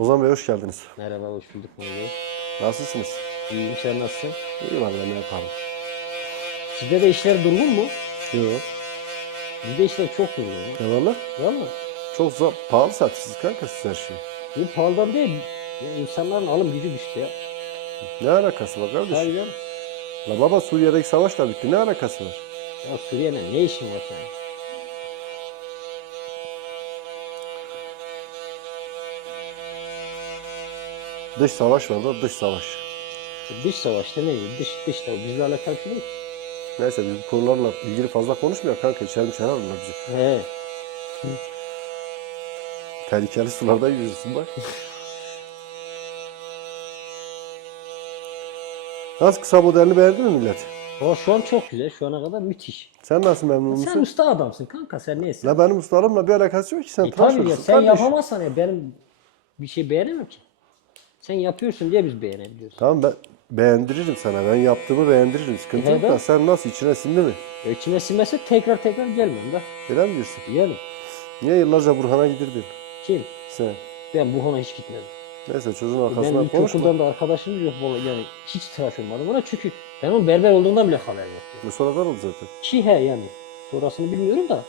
Ozan Bey hoş geldiniz. Merhaba, hoş bulduk Bey. Nasılsınız? İyiyim, sen nasılsın? İyi vallahi ne yapalım. Sizde de işler durgun mu? Yok. Bizde işler çok durgun. Eyvallah. Valla. Çok zor, pahalı satıyorsunuz kanka siz her şeyi. Bu pahalıdan değil. Ya insanların alım gücü düştü ya. Ne alakası var kardeşim? Hayır. La baba Suriye'deki savaş da bitti. Ne alakası var? Ya Suriye'nin ne işin var senin? Dış savaş var da dış savaş. Dış savaşta ne? Dış, dış da bizle alakalı bir şey değil. Neyse biz bu konularla ilgili fazla konuşmuyor kanka. İçerim şeyler bunlar bizi. He. Tehlikeli sularda yüzüyorsun bak. Nasıl kısa modelini beğendi mi millet? O şu an çok güzel. Şu ana kadar müthiş. Sen nasıl memnun Sen musun? usta adamsın kanka sen neysin? La benim ustalarımla bir alakası yok ki sen E tıraş tabii ya sen yapamazsan ya benim bir şey beğenemem ki. Sen yapıyorsun diye biz beğenebiliyoruz. Tamam ben beğendiririm sana. Ben yaptığımı beğendiririm. Sıkıntı yok Neden? da sen nasıl içine sindi mi? Ölçüme sinmese tekrar tekrar gelmem da. Öyle mi diyorsun? Yiyelim. Niye yıllarca Burhan'a gidirdin? Kim? Sen. Ben bu hona hiç gitmedim. Neyse çocuğun Ben arkasından konuşma. ilkokuldan da arkadaşım yok vallahi yani hiç tıraş olmadım ona çünkü ben onun berber olduğundan bile haberim yoktu. Bu sonradan oldu zaten. Ki he yani sonrasını bilmiyorum da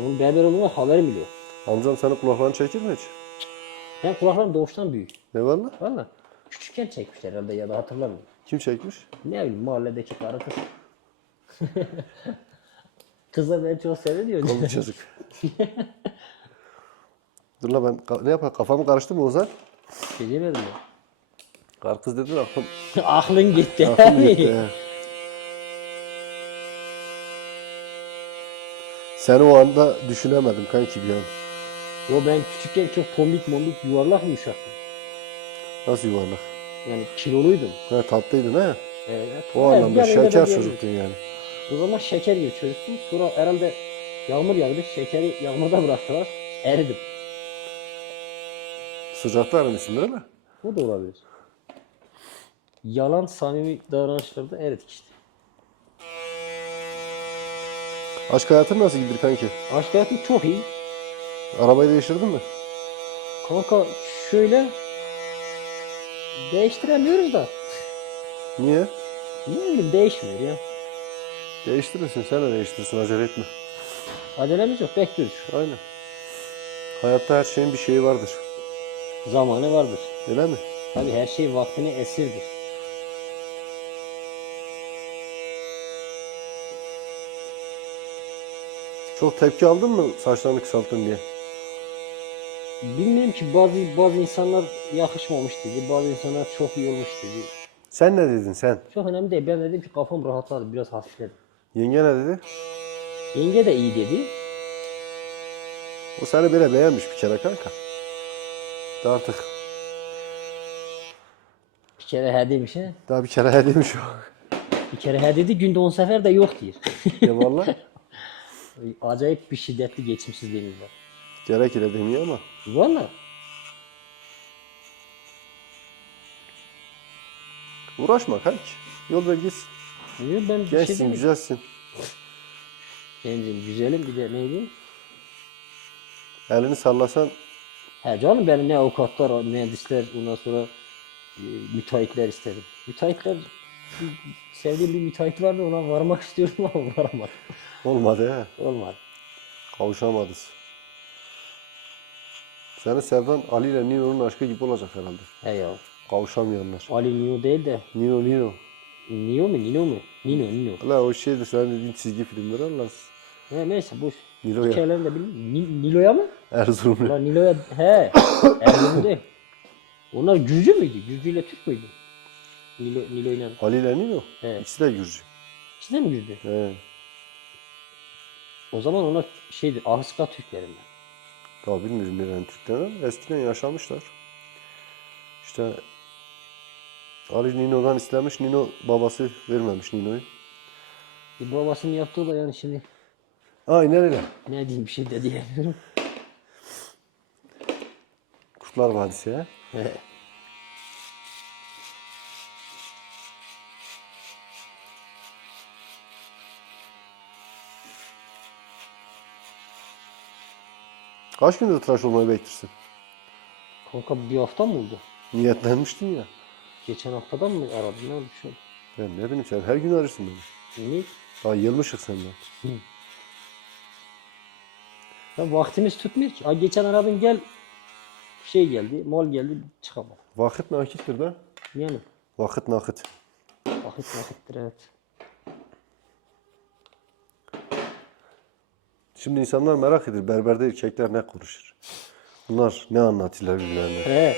onun berber olduğundan haberim bile yok. Amcam senin kulaklarını çekir mi hiç? Ben kulaklarım doğuştan büyük. Ne var lan? Valla küçükken çekmiş herhalde ya da hatırlamıyorum. Kim çekmiş? Ne bileyim mahalledeki karı kız. Kızlar beni çok seviyor. Komik çocuk. Dur la ben ne yapayım kafamı karıştı mı Ozan? şey diyemedim ya. Kar kız dedin aklım, Aklın gitti. aklım gitti. he. Seni o anda düşünemedim kanki bir an. Yo ben küçükken çok tombik mombik yuvarlak bir uşaktım. Nasıl yuvarlak? Yani kiloluydum. Ha tatlıydın ha? Evet. O Evet, anlamda yani şeker çocuktun yani. O zaman şeker gibi çocuktum. Sonra herhalde yağmur yağdı. Şekeri yağmurda bıraktılar. Eridim. Sıcakta aramışsın değil mi? Bu da olabilir. Yalan samimi davranışlarda eridik işte. Aşk hayatın nasıl gidiyor kanki? Aşk hayatım çok iyi. Arabayı değiştirdin mi? Kanka şöyle değiştiremiyoruz da. Niye? Ne bileyim değişmiyor ya. Değiştirirsin sen de değiştirsin acele etme. Acelemiz yok bekliyoruz. Aynen. Hayatta her şeyin bir şeyi vardır. Zamanı vardır. Öyle mi? Tabi her şey vaktini esirdir. Çok tepki aldın mı saçlarını kısalttın diye? Bilmiyorum ki bazı bazı insanlar yakışmamış dedi. Bazı insanlar çok iyi olmuş dedi. Sen ne dedin sen? Çok önemli değil. Ben dedim ki kafam rahatladı. Biraz hafifledim. Yenge ne dedi? Yenge de iyi dedi. O seni böyle beğenmiş bir kere kanka. Da artık Bir kere he demiş he. daha bir kere he demiş o. Bir kere he dedi günde 10 sefer de yok diyor. ya valla Acayip bir şiddetli geçimsizliğimiz var. Gerek ile demiyor ama. Valla. Uğraşma kanki. Yolda gitsin. Yok ben bir şey Gençsin, demiyorum. güzelsin. Gencim, güzelim bir de neydi? Elini sallasan He canım benim ne avukatlar, mühendisler, ondan sonra e, müteahhitler istedim. Müteahhitler, sevdiğim bir müteahhit vardı ona varmak istiyorum ama varamadım. olmadı he. Olmadı. Kavuşamadınız. Senin sevdan Ali ile Nino'nun aşkı gibi olacak herhalde. He ya. Kavuşamayanlar. Ali Nino değil de Nino Nino. Nino mu Nino mu? Nino Nino. Allah o şeydi sen dediğin çizgi filmleri Allah. He neyse boş. Nilo'ya. Hikayelerini de bilmiyorum. Ni- Nilo'ya mı? Erzurumlu. Ulan Nilo'ya he. Erzurum değil. Onlar Gürcü müydü? Gürcü ile Türk müydü? Nilo, Nilo ile. Ali ile Nino. He. İkisi de Gürcü. İkisi de mi Gürcü? He. O zaman onlar şeydi Ahıska Türklerinden. Daha bilmiyorum neden Türkler ama eskiden yaşamışlar. İşte Ali Nino'dan istemiş. Nino babası vermemiş Nino'yu. E, babasının yaptığı da yani şimdi Aynen öyle. ne diyeyim bir şey de diyemiyorum. Kurtlar Vadisi ya. Kaç gündür tıraş olmayı beklersin? Kanka bir hafta mı oldu? Niyetlenmiştin ya. Geçen haftadan mı aradın? Ne oldu şu an? Ben ne bileyim sen her gün arıyorsun beni. Niye? Daha yılmışık senden. Ya vaktimiz tutmuyor ki. Ay geçen aradın gel. Şey geldi, mal geldi çıkamadım. Vakit nakittir de. Yani Vakit nakit. vakit vakittir evet. Şimdi insanlar merak ediyor. Berberde erkekler ne konuşur? Bunlar ne anlatırlar birbirlerine? He.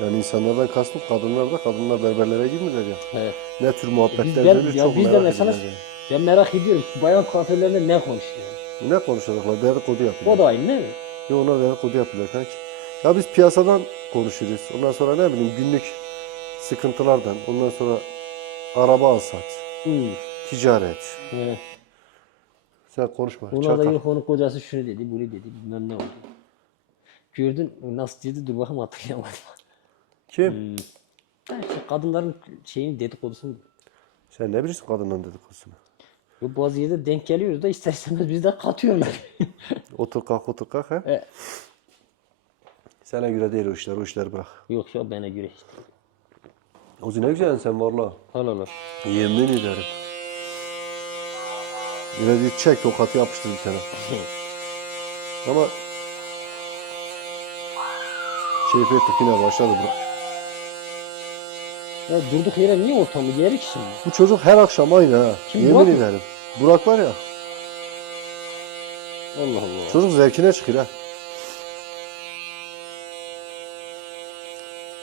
Yani insanlardan kastım kadınlar da kadınlar berberlere girmiyorlar ya. He. Ne tür muhabbetler Biz, ben, dönüyor ya çok biz de merak mesela ediyorlar ben merak ediyorum. Bayan kuaförlerinde ne konuşuyor? yani. Ne konuşacaklar? Dedikodu yapıyorlar. O da aynı değil mi? Ya onlar dedikodu yapıyorlar kanki. Ya biz piyasadan konuşuruz. Ondan sonra ne bileyim günlük sıkıntılardan. Ondan sonra araba alsat, Hı. ticaret. He. Sen konuşma. Ona da çakal. yok onun kocası şunu dedi, bunu dedi, bilmem ne oldu. Gördün nasıl dedi dur bakayım hatırlayamadım. Kim? Ha işte kadınların şeyin dedikodusunu. Sen ne bilirsin kadından dedikodusunu? Yo, bazı yerde denk geliyoruz da ister istemez biz de katıyorlar. Otur kalk otur kalk ha. E. Sana göre değil o işler. O işleri bırak. Yok ya bana göre işte. O ne güzel sen valla. Al al al. Yemin ederim. Yine bir çek tokatı yapıştır bir tane. Ama keyfi ettik yine başladı bırak. Ya durduk yere niye ortamı gerik şimdi? Bu çocuk her akşam aynı ha. Kim, Yemin Burak mı? ederim. Burak var ya. Allah Allah. Çocuk zevkine çıkıyor ha.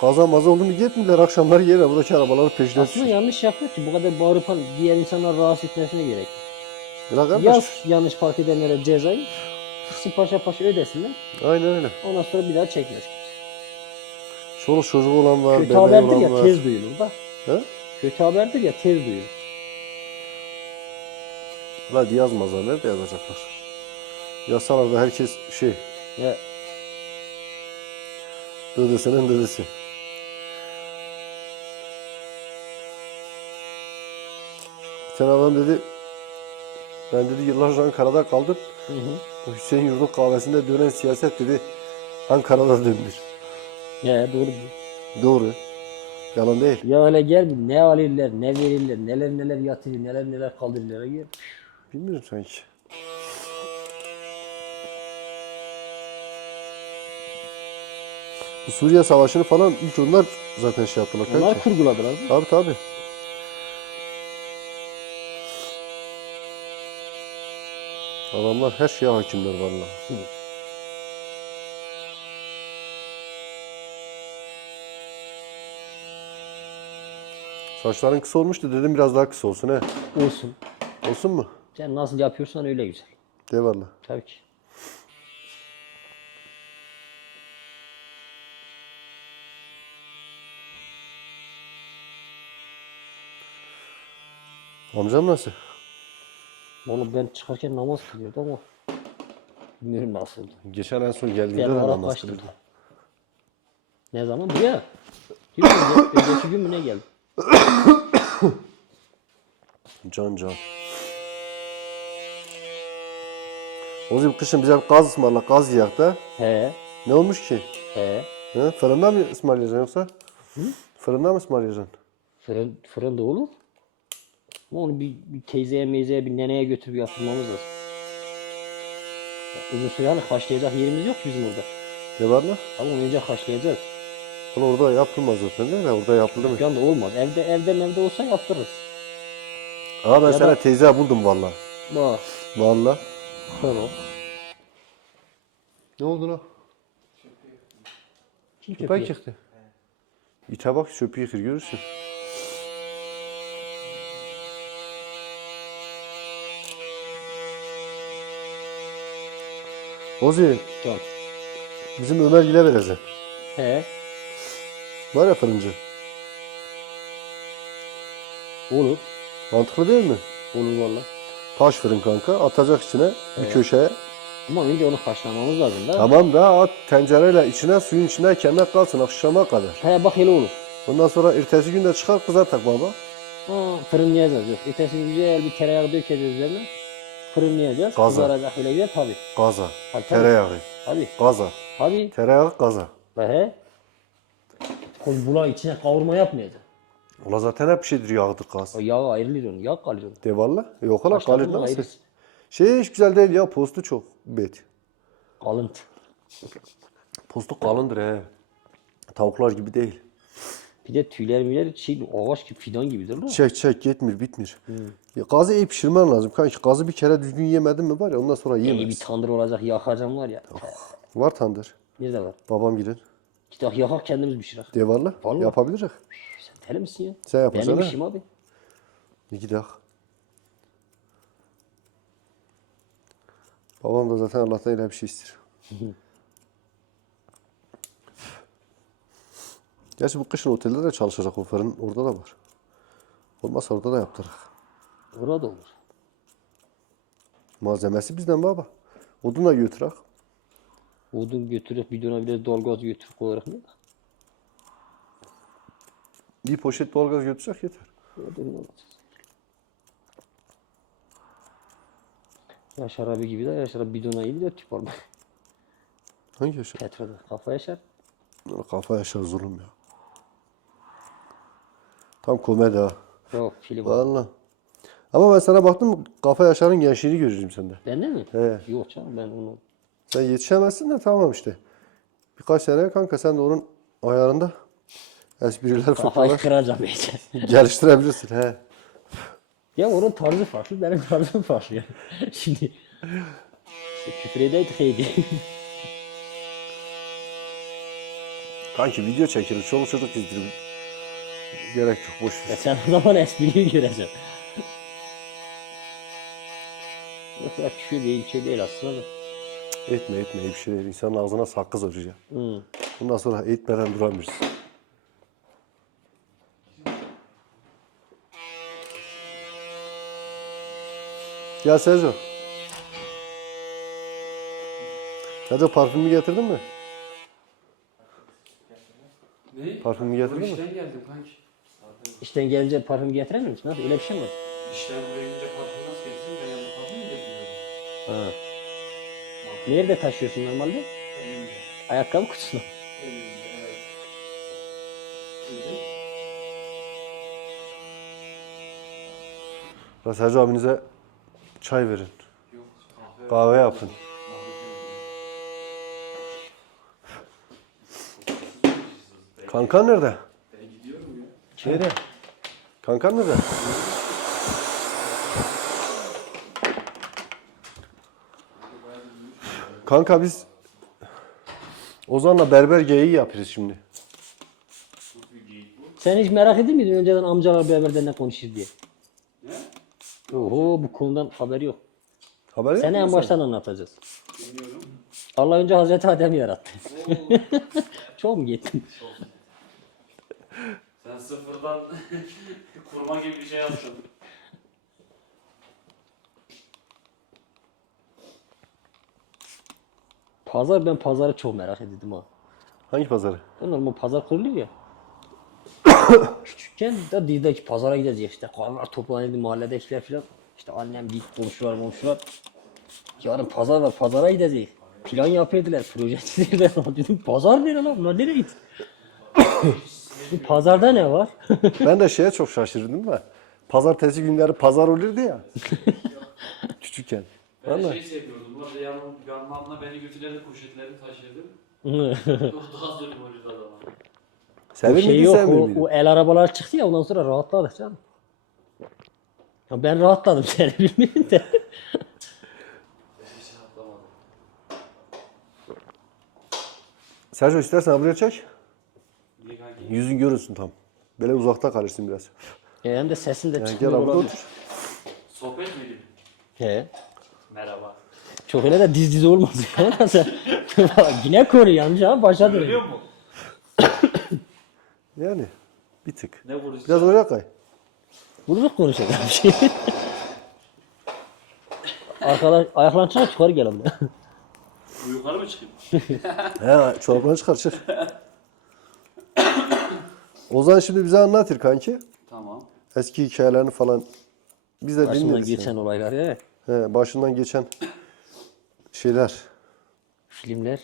Kaza maza oldu mu gitmiyorlar akşamları yere buradaki arabaları peşine Aslında düşüyor. yanlış yapıyor ki bu kadar bağırıp diğer insanlar rahatsız etmesine gerek. kardeş. Yaz yanlış park edenlere cezayı. Gitsin paşa paşa ödesinler. Aynen öyle. Ondan sonra bir daha çekmez. Çoluk çocuğu olan var, Kötü bebeği haberdir olan ya var. tez duyulur da. He? Kötü haberdir ya tez duyulur. Hadi yazmazlar. Nerede yazacaklar? Yazsalar da herkes şey, Ya dedesinin dedesi. Adam dedi, ben dedi yıllarca Ankara'da kaldım. hı hı. Hüseyin Yurdun kahvesinde dönen siyaset dedi, Ankara'da döndür. Ya doğru. Doğru. Yalan değil. Ya öyle gel ne alırlar, ne verirler, neler neler yatırır, neler neler kaldırırlar. Gel. Bilmiyorum sanki. Bu Suriye Savaşı'nı falan ilk onlar zaten şey yaptılar. Onlar kurguladılar. Tabii tabii. Adamlar her şeye hakimler vallahi. Saçların kısa olmuştu dedim biraz daha kısa olsun he. Olsun. Olsun mu? Sen nasıl yapıyorsan öyle güzel. De valla. Tabii ki. Amcam nasıl? Oğlum ben çıkarken namaz kılıyordu ama bilmiyorum nasıl oldu. Geçen en son geldiğinde de namaz kılıyordu. Ne zaman? Buraya. Gün mü? Önceki gün mü ne geldi? Can can. O zaman kışın bize gaz ısmarla, gaz yiyak da. He. Ne olmuş ki? He. He? Fırında mı ısmarlayacaksın yoksa? Fırında mı ısmarlayacaksın? Fırın, fırında olur. Ama onu bir, bir teyzeye meyzeye bir neneye götürüp yaptırmamız lazım. Ya uzun süre hani haşlayacak yerimiz yok bizim orada. Ne var lan? Ama onu önce haşlayacağız. Onu orada yapılmaz zaten değil mi? Orada yapıldı mı? Şu anda olmaz. Evde evde evde olsa yaptırırız. Aa ben Ya sana da- teyze buldum valla. Bak. Valla. Tamam. Ne oldu lan? Köpek köpeği? çıktı. İte bak çöpü yıkır görürsün. Ozi Tamam. bizim Ömer Gül'e vereceksin. He. Var ya fırıncı. Olur. Mantıklı değil mi? Olur valla. Taş fırın kanka. Atacak içine bir köşeye. Ama önce onu haşlamamız lazım da. Tamam da at tencereyle içine suyun içine kemer kalsın akşama kadar. He bak hele olur. Ondan sonra ertesi gün de çıkar kızartak baba. Aa, fırınlayacağız yok. Ötesini güzel bir tereyağı dökeceğiz üzerine. Fırınlayacağız. Gaza. Kızaracak öyle bir tabi. Gaza. Tabii. Tereyağı. Tabi. Gaza. Tabi. Tereyağı gaza. He. Buna içine kavurma yapmayacak. Ola zaten hep şeydir yağdır gaz. O yağ ayrılır onun. Yağ kalır onun. De valla. Yok ola kalır lan. Şey hiç güzel değil ya. Postu çok. Bet. Kalıntı. Postu kalındır he. Tavuklar gibi değil. Bir de tüyler müyler şey ağaç gibi fidan gibidir lan. Çek çek yetmir bitmir. Ya gazı iyi pişirmen lazım kanki. Gazı bir kere düzgün yemedin mi var ya ondan sonra İyi bir tandır olacak yakacağım var ya. Var tandır. Nerede var? Babam gider. İşte yakak kendimiz pişirir. De valla. Vallahi. Yapabiliriz. Sen deli misin ya? Sen yapacaksın Benim işim abi. İki dakika. Babam da zaten Allah'tan öyle bir şey ister. Gerçi bu kışın otelde de çalışacak o fırın orada da var. Olmazsa orada da yaptırırız. Orada olur. Malzemesi bizden baba. Odun da götürək. Odun götürüp bidona biraz dolgaz götürüp koyarak ne? Bir poşet doğalgaz götürsək yeter. Yaşar abi gibi de Yaşar abi bidona iyi de tüp olma. Hangi yaşa? Petroda kafa yaşar. Kafa yaşar zulüm ya. Tam komedi ha. Yok film. Valla. Ama ben sana baktım kafa yaşarın gençliğini görürüm sende. Bende mi? He. Yok canım ben onu. Sen yetişemezsin de tamam işte. Birkaç sene kanka sen de onun ayarında espriler Kafayı fıkralar kıracağım iyice. geliştirebilirsin. He. ya onun tarzı farklı, benim tarzım farklı yani. Şimdi işte küfür edeydik iyiydi. Kanki video çekilir. Çoluk çocuk izliyor. Gerek yok. Boş ya ver. sen o zaman espriyi göreceksin. Yok ya küfür değil, bir şey değil aslında da. Etme etme. iyi Bir şey değil. İnsanın ağzına sakız orucu. Hı. Bundan sonra etmeden duramıyoruz. Gel Sergio. Sergio parfümü getirdin mi? Ne? Parfümü getirdin mi? İşten geldim kanki. İşten gelince parfüm getiremiyor musun? Nasıl? Öyle bir şey mi var? İşten buraya gidince parfüm nasıl getirsin? Ben yanımda parfüm mü getiriyorum? Ha. Nerede taşıyorsun normalde? Elimde. Ayakkabı kutusuna. Elimde evet. Şimdi abinize çay verin. yok kahve. Kahve yapın. Kankan nerede? Ben gidiyorum ya. Nerede? Kankan nerede? Kanka biz Ozan'la berber geyiği yapıyoruz şimdi. Sen hiç merak edin miydin önceden amcalar berberden ne konuşur diye? Ne? Oho bu konudan haberi yok. Haber Seni en yok mu baştan anlatacağız. Bilmiyorum. Allah önce Hazreti Adem'i yarattı. Çok mu gittin? Sen sıfırdan kurma gibi bir şey yaptın. Pazar ben pazarı çok merak ediyordum ha. Hangi pazarı? Ben normal pazar kuruluyor ya. Küçükken de dizideki pazara gideceğiz işte. Karlar toplanırdı mahalledekiler filan. İşte annem git komşular komşular. Yarın pazar var pazara gideceğiz. Plan yapıyordular, proje çizdiler. Dedim pazar nere lan? Bunlar nereye git? Bu pazarda ne var? Ben de şeye çok şaşırdım da. Pazartesi günleri pazar olurdu ya. Küçükken. Ben Vallahi. şey seviyordum. Burada yanım, yanlarına beni götüren poşetlerini taşırdım. o daha zulüm oluyordu adama. Sevir şey miydin yok. O, o el arabalar çıktı ya ondan sonra rahatladık canım. Ya ben rahatladım seni bilmeyin de. Hiç atlamadım. Sergio istersen buraya çek. Yüzün görünsün tam. Böyle uzakta kalırsın biraz. E, hem de sesin de Yani çıkmıyor gel abi olabilir. otur. Sohbet miydi? He. Merhaba. Çok öyle de diz diz olmaz ya. Sen yine konu yanlış ha başa Görüyor dönüyor. mu? Yani bir tık. Ne konuşacağız? Biraz oraya kay. Mu konuşacak bir şey? Arkadaş ayaklarını çıkar yukarı gel abi. Bu yukarı mı çıkayım? He çoraplarını çıkar çık. Ozan şimdi bize anlatır kanki. Tamam. eski hikayelerini falan biz de Başından dinleriz. geçen yani. olaylar ya. He, başından geçen şeyler, Filmler.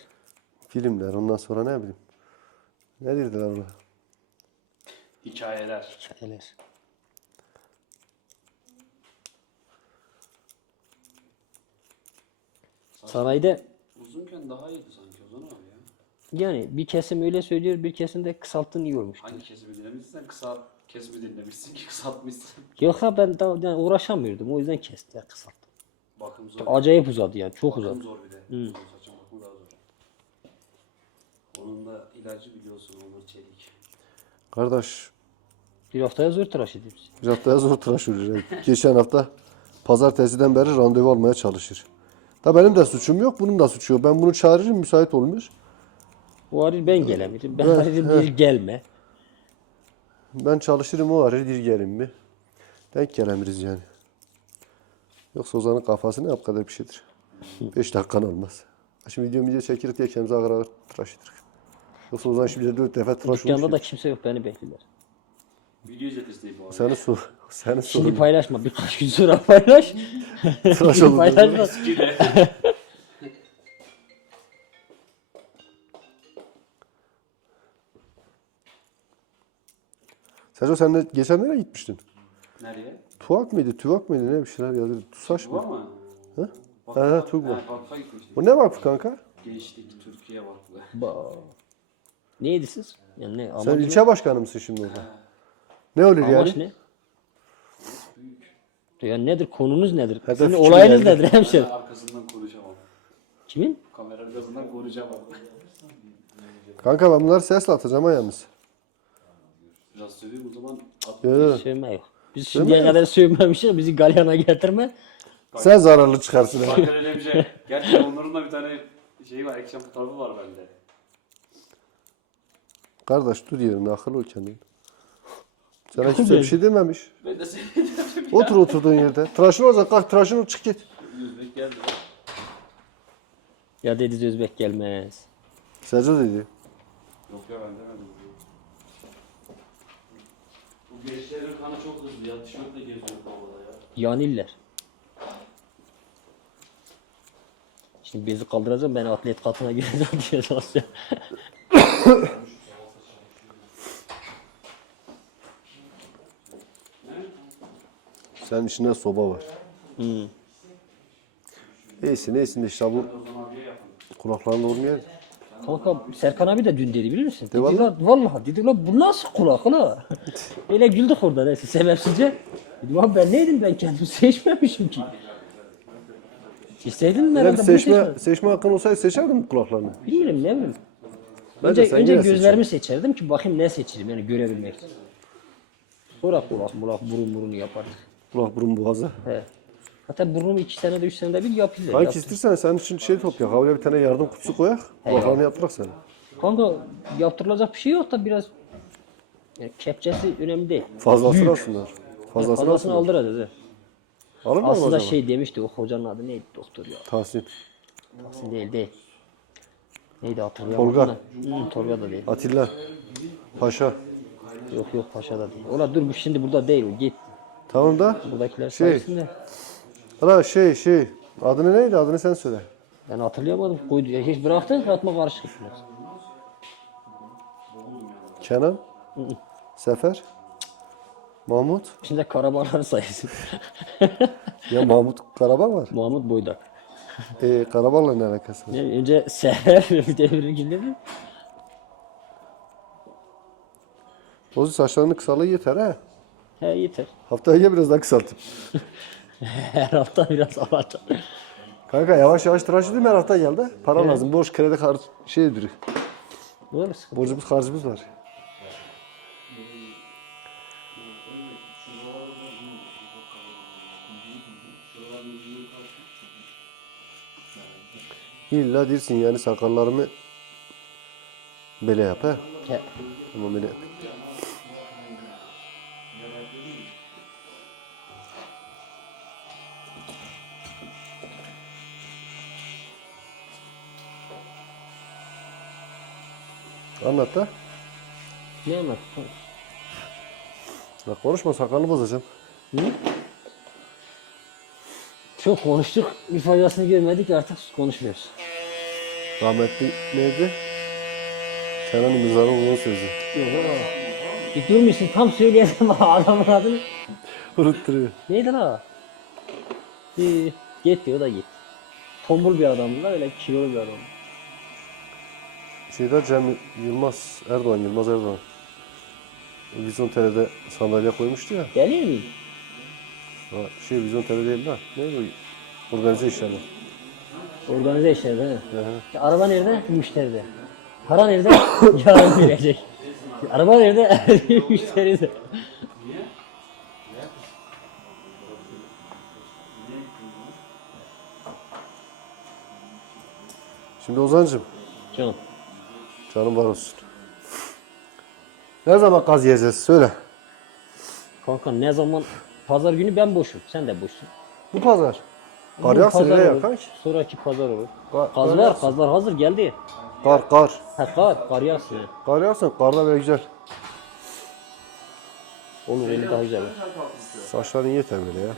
filmler ondan sonra ne bileyim. Ne dediler ona? Hikayeler. Hikayeler. Sanayide Uzunken daha iyiydi sanki. Yani bir kesim öyle söylüyor, bir kesim de kısalttın iyi olmuş. Hangi kesimi dinlemişsin? Sen kısa kesimi dinlemişsin ki kısaltmışsın. Yok ha ben daha yani uğraşamıyordum o yüzden kestim, yani kısalttım. Bakım zor. Acayip uzadı yani çok Bakım uzadı. zor bir de. Uzun saçın bakımı daha zor. Onun da ilacı biliyorsun Onur Çelik. Kardeş Bir haftaya zor tıraş ediyoruz. bir haftaya zor tıraş oluyor. Geçen hafta pazartesiden beri randevu almaya çalışır. Da benim de suçum yok, bunun da suçu yok. Ben bunu çağırırım, müsait olmuyor. O arıyor ben gelemiyorum. Ben Evet, arıyorum evet. bir gelme. Ben çalışırım, o arır, bir gelin mi? Denk gelemiriz yani. Yoksa Ozan'ın kafası ne yap kadar bir şeydir. Beş dakikan olmaz. Şimdi video video çekirip diye kendimize ağır ağır tıraş ederiz. Yoksa Ozan şimdi dört defa tıraş Dükkanda da olmuş. kimse yok beni bekliyorlar. Video izletiriz bu. Senin sor, senin Şimdi sorun. paylaşma birkaç gün sonra paylaş. Tıraş Şimdi olun. paylaşma. Sergio sen de geçen nereye gitmiştin? Nereye? Tuak mıydı, tüvak mıydı ne bir şeyler yazıyordu. Tusaş Var mı? mı? Hı? Vakfa- Ha, ha, Tugva. Ha, Vakfa gitmiştik. Bu ne vakfı kanka? Gençlik Türkiye Vakfı. Ba. Neydi siz? Yani ne? Sen Amaç, ilçe başkanı mısın şimdi orada? Ne olur yani? amaç ne? Yani nedir? Konunuz nedir? Hedef Sizin kim olayınız yani? nedir hemşerim? Ben arkasından konuşamam. Kimin? Kamera arkasından konuşamam. Kanka ben bunları sesle atacağım ha yalnız. Biraz söveyim o zaman. At- Yo, yo. Sövme yok. Biz Sövme şimdiye yok. kadar sövmemişiz. Bizi galyana getirme. Sen zararlı çıkarsın. Bak öyle bir şey. Gerçi onların da bir tane şeyi var. Ekşen fotoğrafı var bende. Kardeş dur yerine akıl ol kendin. Sana kimse bir şey dememiş. Ben de seni Otur oturduğun yerde. Tıraşın olacak kalk tıraşın ol çık git. Yüzmek geldi. Ya dedi Özbek gelmez. Sergio dedi. Yok ya ben demedim. Gençlerin kanı çok hızlı ya. Tişörtle geziyor havada ya. Yaniller. Şimdi bezi kaldıracağım ben atlet katına gireceğim diye çalışacağım. Senin içinde soba var. Hmm. İyisin iyisin de işte bu kulaklarında olmuyor. Kanka Serkan abi de dün dedi bilir misin? Dedi vallahi. la, vallahi dedi la bu nasıl kulak la? Öyle güldük orada neyse sebepsizce. Dedim abi ben neydim ben kendim seçmemişim ki. İsteydim mi herhalde seçme, seçmedim. seçme hakkın olsaydı seçerdin mi kulaklarını? Bilmiyorum ne bileyim. Önce, de önce gözlerimi seçerdim ki bakayım ne seçeyim yani görebilmek için. Sonra kulak kulak burun burunu yapardık. Kulak burun boğazı. He. Hatta burnumu iki senede üç senede bir yapıyorlar. Kanki Yap- istersen senin için şey topla. Havaya bir tane yardım kutusu koyak. Kulaklarını yaptırak sana. Kanka yaptırılacak bir şey yok da biraz yani kepçesi önemli değil. Fazlasını alsınlar. Fazlasını Fazlasını aldıracağız. he. Alır mı Aslında acaba? şey demişti o hocanın adı neydi doktor ya? Tahsin. Tahsin değil değil. Neydi hatırlayamadım Tolga. da. Hı, Tolga da değil. Atilla. Paşa. Yok yok paşa da değil. Ola dur bu şimdi burada değil o git. Tamam da. Buradakiler Şey. sayesinde. Hala şey şey. Adını neydi? Adını sen söyle. Ben hatırlayamadım. Koydu. Ya hiç bıraktın atma karışık. biraz. Kenan. Sefer. Mahmut. Şimdi karabalar sayesinde. Ya Mahmut Karabağ var. Mahmut Boydak. Ee, Karabağ'la ne alakası var? Önce Seher devrini girdi. Ozi saçlarının kısalığı yeter ha. He yeter. Haftaya gel biraz daha kısaltayım. Her hafta biraz alacağım. Kanka yavaş yavaş tıraş edeyim her hafta gel de. Para lazım. Borç kredi harç şey mu sıkıntı? Borcumuz harcımız var. İlla dersin yani sakallarımı böyle yap ha. He. Ama böyle yap. Anlat da. Ne anlat? Bak konuşma sakalını bozacağım. Çok konuştuk. Bir faydasını görmedik artık konuşmuyoruz. Rahmetli neydi? Kenan İmzar'ın uzun sözü. Yok ha. Bir durmuşsun tam söyleyelim adamın adını. Unutturuyor. Neydi la? Bir, git diyor da git. Tombul bir adamdı la öyle kilolu bir adam. Şeyler Cem Yılmaz, Erdoğan, Yılmaz Erdoğan. Vizyon TV'de sandalye koymuştu ya. Geliyor muydu? Ha, Şey Vizyon TV değil lan. Ne bu? Organize işlerler. Organize işler değil mi? İşte araba nerede? Müşteride. Para nerede? Yarın gelecek. Araba nerede? Müşteride. Şimdi Ozan'cığım, Canım. Canım var olsun. Ne zaman gaz yiyeceğiz? Söyle. Kanka ne zaman pazar günü ben boşum. Sen de boşsun. Bu pazar. Kar nereye olur. ya kanki? Sonraki pazar olur. Kar, Kaz kar kazlar hazır geldi. Kar, kar. Ha kar, kar yağsın. ya. Kar yağsın, karda böyle güzel. Olur öyle daha güzel. Saçların yeter böyle ya.